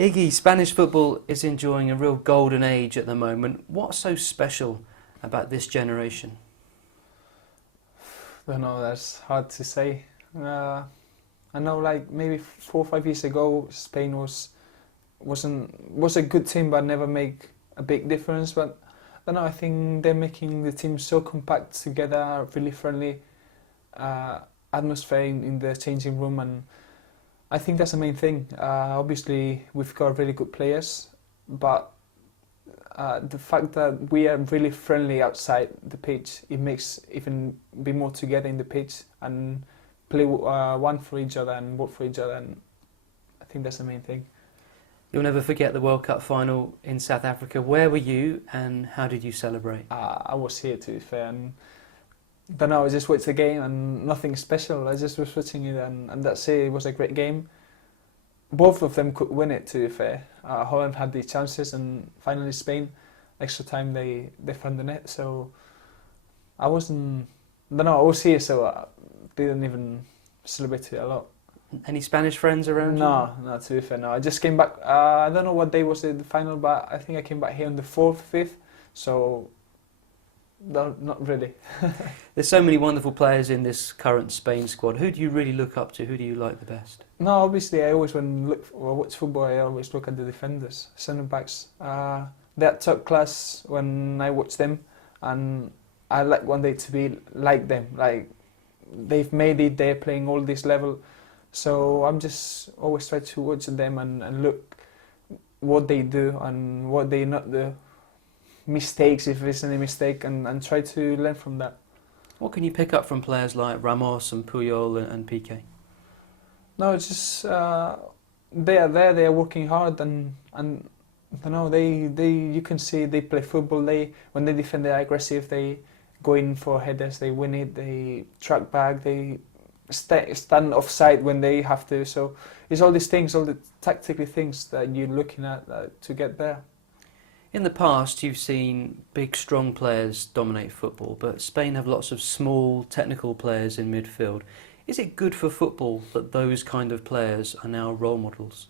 Iggy, Spanish football is enjoying a real golden age at the moment. What's so special about this generation? Don't know, that's hard to say. I know, like maybe 4 or 5 years ago, Spain was a good team, but never make a big difference. But I don't know. I think they're making the team so compact together, really friendly atmosphere in the changing room, and I think that's the main thing. Obviously, we've got really good players, but the fact that we are really friendly outside the pitch, it makes even be more together in the pitch and play one for each other and work for each other. And I think that's the main thing. You'll never forget the World Cup final in South Africa. Where were you and how did you celebrate? I was here, to be fair, and don't know, I just watched the game and nothing special. I just was watching it, and that's it. It was a great game. Both of them could win it, to be fair. Holland had the chances, and finally Spain, extra time they found the net. So I wasn't, don't know, I was here, so I didn't even celebrate it a lot. Any Spanish friends around you? No, to be fair, no. I just came back. I don't know what day was the final, but I think I came back here on the 4th, 5th. So no, not really. There's so many wonderful players in this current Spain squad. Who do you really look up to? Who do you like the best? No, obviously I always, when I watch football, I always look at the defenders, centre backs. They're top class when I watch them, and I like one day to be like them. Like they've made it, they're playing all this level. So I'm just always try to watch them and look what they do and what they not do, mistakes if there's any mistake, and try to learn from that. What can you pick up from players like Ramos and Puyol and Piqué? No, it's just they are there, they are working hard, and you know, they you can see they play football. When they defend, they are aggressive. They go in for headers, they win it. They track back, they stand offside when they have to. So it's all these things, all the tactical things that you're looking at to get there. In the past, you've seen big, strong players dominate football, but Spain have lots of small, technical players in midfield. Is it good for football that those kind of players are now role models?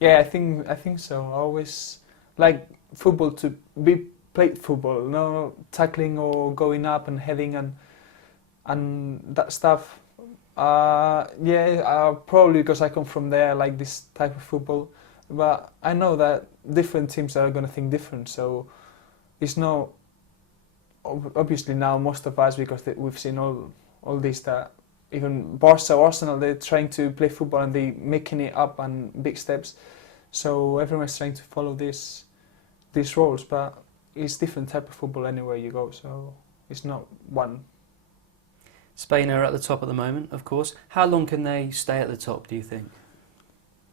Yeah, I think so. I always like football to be played football, no tackling or going up and heading and that stuff. Probably because I come from there, I like this type of football. But I know that different teams are going to think different. So it's not obviously now most of us, because we've seen all this, that even Barca, Arsenal, they're trying to play football and they making it up and big steps. So everyone's trying to follow these roles, but it's different type of football anywhere you go. So it's not one. Spain are at the top at the moment, of course. How long can they stay at the top, do you think?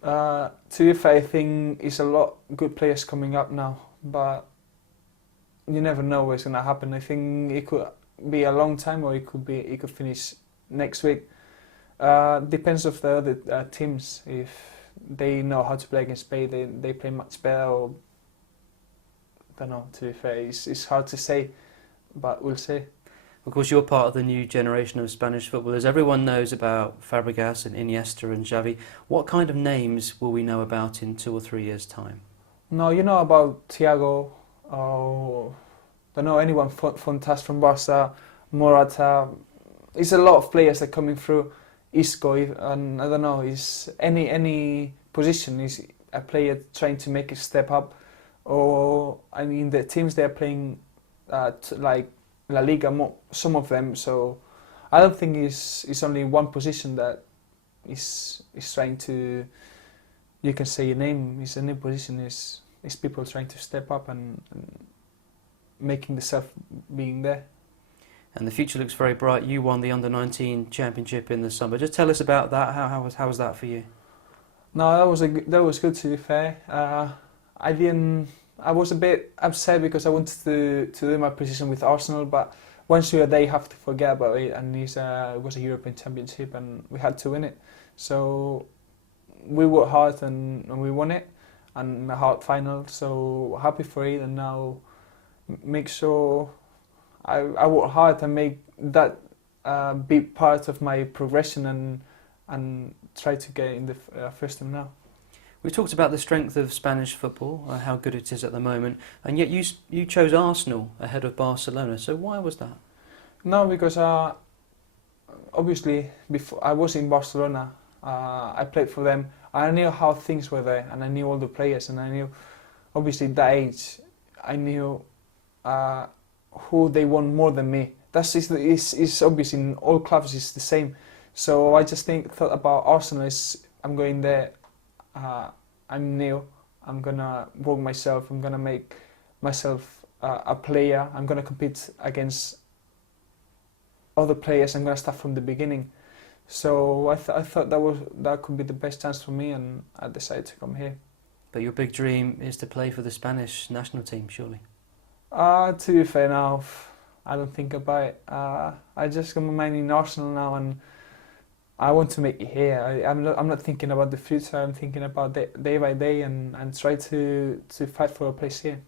To be fair, I think it's a lot good players coming up now, but you never know what's going to happen. I think it could be a long time, or it could finish next week. Depends of the other teams. If they know how to play against Spain, they play much better. Or don't know. To be fair, it's hard to say, but we'll see. Of course, you're part of the new generation of Spanish footballers. Everyone knows about Fabregas and Iniesta and Xavi. What kind of names will we know about in 2 or 3 years' time? No, you know about Thiago, or don't know anyone. Fontas from Barca, Morata. It's a lot of players that are coming through. Isco, and I don't know. Is any position is a player trying to make a step up, or I mean the teams they're playing, like La Liga, some of them. So I don't think it's only one position that is trying to. You can say your name. Is any position is people trying to step up and making the self being there. And the future looks very bright. You won the Under-19 championship in the summer. Just tell us about that. How was that for you? No, that was good, to be fair. I was a bit upset because I wanted to do my position with Arsenal, but once you're there, you have to forget about it. And it was a European Championship, and we had to win it. So we worked hard and we won it, and a hard final. So happy for it, and now make sure I work hard and make that be part of my progression and try to get in the first team now. We talked about the strength of Spanish football, how good it is at the moment, and yet you chose Arsenal ahead of Barcelona. So why was that? No, because obviously before I was in Barcelona, I played for them. I knew how things were there, and I knew all the players, and I knew, obviously at that age, I knew who they want more than me. Is obvious in all clubs. It's the same. So I just thought about Arsenal. I'm going there. I'm new. I'm gonna work myself. I'm gonna make myself a player. I'm gonna compete against other players. I'm gonna start from the beginning. So I thought that could be the best chance for me, and I decided to come here. But your big dream is to play for the Spanish national team, surely? To be fair now, I don't think about it. I just got my mind in Arsenal now, and I want to make it here. I'm not thinking about the future. I'm thinking about day by day, and try to fight for a place here.